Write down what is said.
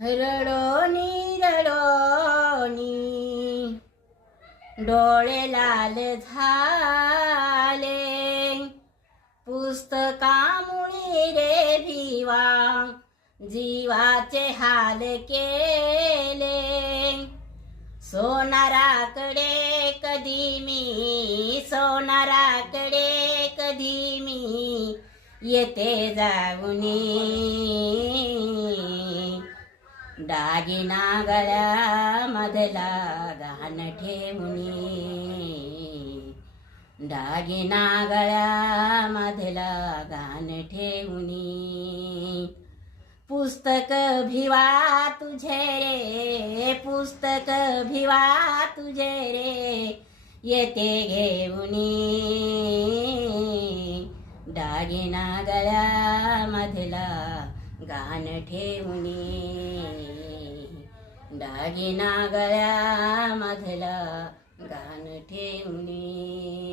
रडोनी रडोनी डोळे लाल झाले, पुस्तकामुळे रे भिवा जीवाचे हाल केले. सोनाराकडे कधी मी, सोनाराकडे कधी मी येते जाऊनी. दागिना गळ्यामधला गहाण ठेवूनी, दागिना गळ्यामधला गहाण ठेवूनी. पुस्तक भिवा तुझे रे, पुस्तक भिवा तुझे रे येते घेऊनी. दागिना गळ्यामधला गहाण ठेवूनी, दागिना गळ्यामधला गहाण ठेवूनी.